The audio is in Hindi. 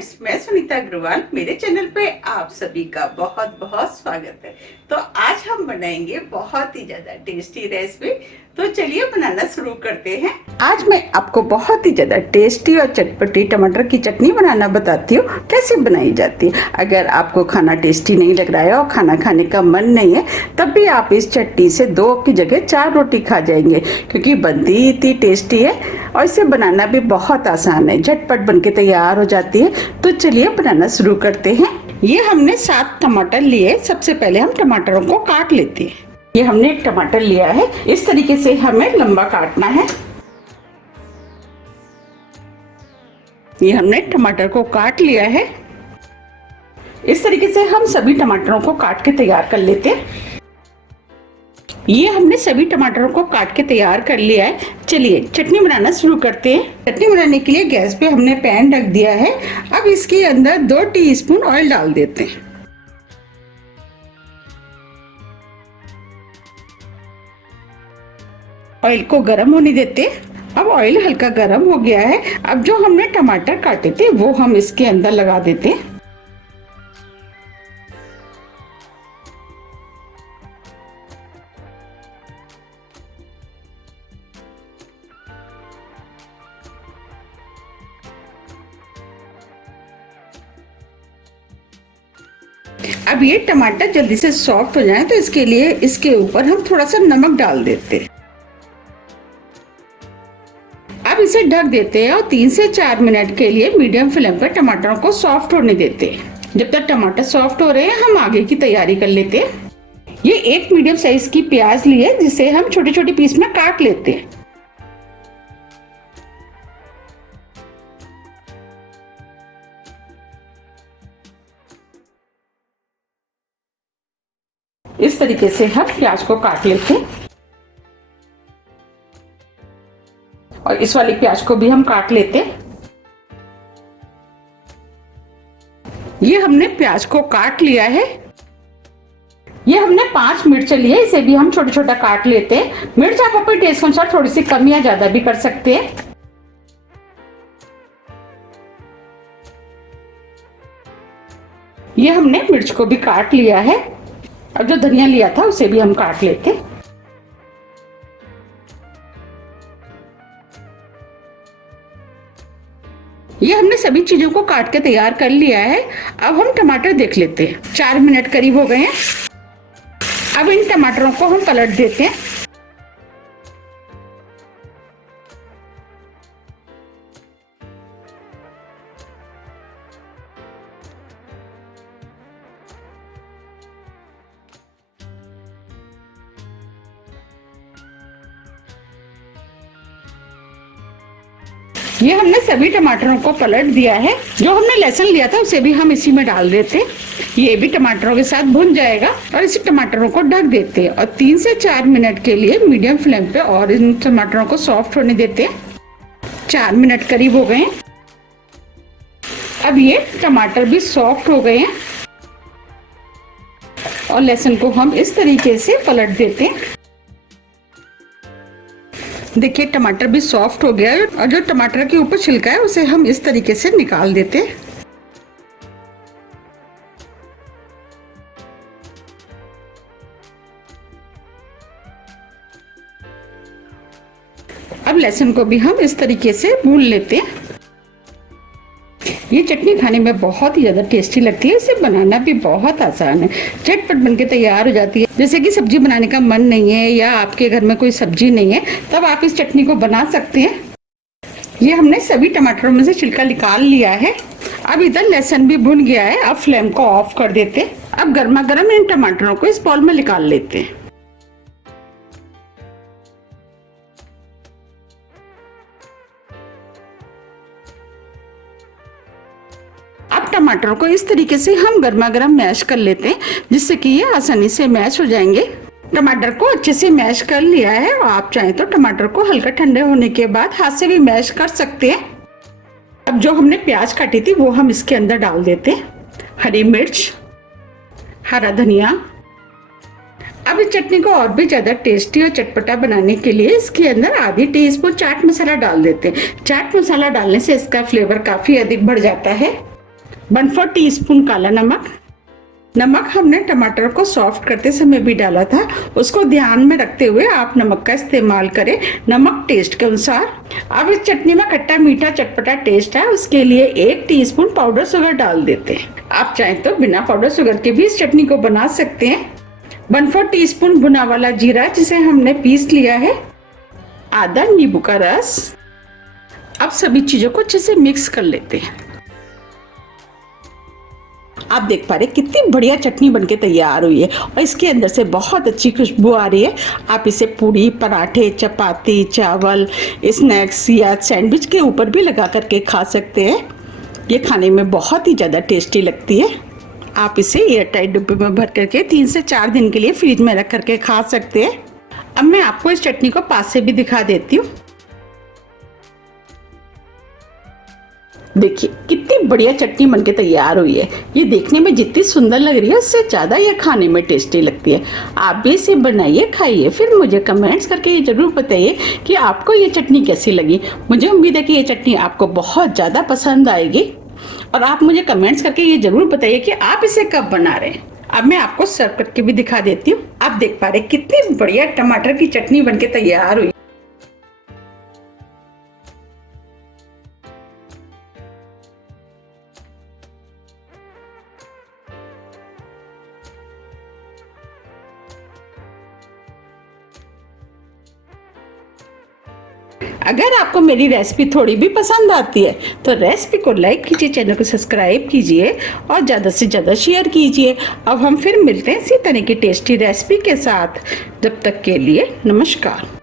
फ्रेंड्स, मैं सुनीता अग्रवाल। मेरे चैनल पे आप सभी का बहुत बहुत स्वागत है। तो आज हम बनाएंगे बहुत ही ज्यादा टेस्टी रेसिपी। तो चलिए बनाना शुरू करते हैं। आज मैं आपको बहुत ही ज्यादा टेस्टी और चटपटी टमाटर की चटनी बनाना बताती हूँ, कैसे बनाई जाती है। अगर आपको खाना टेस्टी नहीं लग रहा है और खाना खाने का मन नहीं है, तब भी आप इस चटनी से 2 की जगह 4 रोटी खा जाएंगे, क्योंकि बनती इतनी टेस्टी है और इसे बनाना भी बहुत आसान है, झटपट बन के तैयार हो जाती है। तो चलिए बनाना शुरू करते हैं। ये हमने 7 टमाटर लिए। सबसे पहले हम टमाटरों को काट लेते हैं। ये हमने एक टमाटर लिया है, इस तरीके से हमें लंबा काटना है। ये हमने टमाटर को काट लिया है। इस तरीके से हम सभी टमाटरों को काट के तैयार कर लेते हैं। ये हमने सभी टमाटरों को काट के तैयार कर लिया है। चलिए चटनी बनाना शुरू करते हैं। चटनी बनाने के लिए गैस पे हमने पैन रख दिया है। अब इसके अंदर 2 टीस्पून ऑयल डाल देते हैं। ऑयल को गर्म होने देते हैं। अब ऑयल हल्का गर्म हो गया है। अब जो हमने टमाटर काटे थे वो हम इसके अंदर लगा देते हैं। अब ये टमाटर जल्दी से सॉफ्ट हो जाए तो इसके लिए इसके ऊपर हम थोड़ा सा नमक डाल देते हैं। अब इसे ढक देते हैं और 3 से 4 मिनट के लिए मीडियम फ्लेम पर टमाटरों को सॉफ्ट होने देते हैं। जब तक टमाटर सॉफ्ट हो रहे हैं हम आगे की तैयारी कर लेते हैं। ये एक मीडियम साइज की प्याज ली है, जिसे हम छोटे छोटे पीस में काट लेते हैं। इस तरीके से हम प्याज को काट लेते हैं और इस वाली प्याज को भी हम काट लेते हैं। ये हमने प्याज को काट लिया है। ये हमने 5 मिर्च लिए, इसे भी हम छोटा छोटा काट लेते हैं। मिर्च आप अपने टेस्ट के अनुसार थोड़ी सी कम या ज्यादा भी कर सकते हैं। ये हमने मिर्च को भी काट लिया है। अब जो धनिया लिया था उसे भी हम काट लेते। ये हमने सभी चीजों को काट के तैयार कर लिया है। अब हम टमाटर देख लेते हैं। 4 मिनट करीब हो गए हैं। अब इन टमाटरों को हम पलट देते हैं। ये हमने सभी टमाटरों को पलट दिया है। जो हमने लहसुन लिया था उसे भी हम इसी में डाल देते। ये भी टमाटरों के साथ भुन जाएगा और इसी टमाटरों को ढक देते हैं और 3 से 4 मिनट के लिए मीडियम फ्लेम पे और इन टमाटरों को सॉफ्ट होने देते हैं। 4 मिनट करीब हो गए हैं। अब ये टमाटर भी सॉफ्ट हो गए हैं और लहसुन को हम इस तरीके से पलट देते हैं। देखिए टमाटर भी सॉफ्ट हो गया है और जो टमाटर के ऊपर छिलका है उसे हम इस तरीके से निकाल देते हैं। अब लहसुन को भी हम इस तरीके से भून लेते हैं। ये चटनी खाने में बहुत ही ज्यादा टेस्टी लगती है। इसे बनाना भी बहुत आसान है, झटपट बनके तैयार हो जाती है। जैसे कि सब्जी बनाने का मन नहीं है या आपके घर में कोई सब्जी नहीं है, तब आप इस चटनी को बना सकते हैं। ये हमने सभी टमाटरों में से छिलका निकाल लिया है। अब इधर लहसुन भी भुन गया है। अब फ्लेम को ऑफ कर देते हैं। अब गर्मा गर्म इन टमाटरों को इस बाउल में निकाल लेते हैं। अब टमाटरों को इस तरीके से हम गर्मा गर्म मैश कर लेते हैं, जिससे कि ये आसानी से मैश हो जाएंगे। टमाटर को अच्छे से मैश कर लिया है और आप चाहें तो टमाटर को हल्का ठंडे होने के बाद हाथ से भी मैश कर सकते हैं। अब जो हमने प्याज काटी थी वो हम इसके अंदर डाल देते हैं। हरी मिर्च, हरा धनिया। अब इस चटनी को और भी ज्यादा टेस्टी और चटपटा बनाने के लिए इसके अंदर आधी टीस्पून चाट मसाला डाल देते हैं। चाट मसाला डालने से इसका फ्लेवर काफी अधिक बढ़ जाता है। 1/4 टीस्पून काला नमक। नमक हमने टमाटर को सॉफ्ट करते समय भी डाला था, उसको ध्यान में रखते हुए आप नमक का इस्तेमाल करें, नमक टेस्ट के अनुसार। अब इस चटनी में खट्टा मीठा चटपटा टेस्ट है, उसके लिए 1 टीस्पून पाउडर शुगर डाल देते हैं। आप चाहें तो बिना पाउडर शुगर के भी इस चटनी को बना सकते हैं। 1/4 टीस्पून भुना वाला जीरा जिसे हमने पीस लिया है, आधा नींबू का रस। अब सभी चीजों को अच्छे से मिक्स कर लेते हैं। आप देख पा रहे कितनी बढ़िया चटनी बनके तैयार हुई है और इसके अंदर से बहुत अच्छी खुशबू आ रही है। आप इसे पूड़ी, पराठे, चपाती, चावल, स्नैक्स या सैंडविच के ऊपर भी लगा करके खा सकते हैं। ये खाने में बहुत ही ज़्यादा टेस्टी लगती है। आप इसे एयरटाइट डिब्बे में भर करके 3 से 4 दिन के लिए फ्रिज में रख करके खा सकते हैं। अब मैं आपको इस चटनी को पास से भी दिखा देती हूँ। देखिए कितनी बढ़िया चटनी बनके तैयार हुई है। ये देखने में जितनी सुंदर लग रही है उससे ज़्यादा ये खाने में टेस्टी लगती है। आप भी इसे बनाइए, खाइए, फिर मुझे कमेंट्स करके ये ज़रूर बताइए कि आपको ये चटनी कैसी लगी। मुझे उम्मीद है कि ये चटनी आपको बहुत ज़्यादा पसंद आएगी और आप मुझे कमेंट्स करके ये ज़रूर बताइए कि आप इसे कब बना रहे हैं। अब मैं आपको सर्व करके भी दिखा देती हूँ। आप देख पा रहे कितनी बढ़िया टमाटर की चटनी बनके तैयार हुई। अगर आपको मेरी रेसिपी थोड़ी भी पसंद आती है तो रेसिपी को लाइक कीजिए, चैनल को सब्सक्राइब कीजिए और ज़्यादा से ज़्यादा शेयर कीजिए। अब हम फिर मिलते हैं इसी तरह की टेस्टी रेसिपी के साथ। जब तक के लिए नमस्कार।